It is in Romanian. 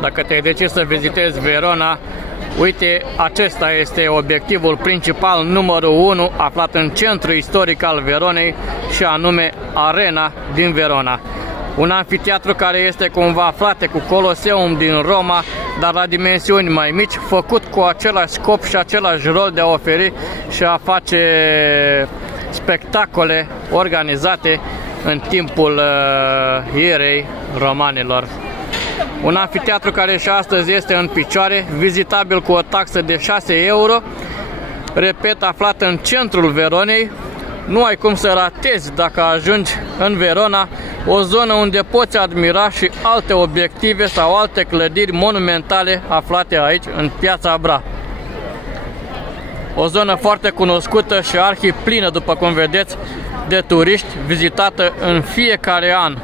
dacă te-ai decis să vizitezi Verona, uite, acesta este obiectivul principal numărul 1 aflat în centrul istoric al Veronei și anume Arena din Verona. Un anfiteatru care este cumva frate cu Coloseum din Roma, dar la dimensiuni mai mici, făcut cu același scop și același rol de a oferi și a face spectacole organizate în timpul erei romanilor. Un anfiteatru care și astăzi este în picioare, vizitabil cu o taxă de 6 euro, repet, aflat în centrul Veronei. Nu ai cum să ratezi dacă ajungi în Verona, o zonă unde poți admira și alte obiective sau alte clădiri monumentale aflate aici, în Piața Bra. O zonă foarte cunoscută și arhiplină, după cum vedeți, de turiști, vizitată în fiecare an.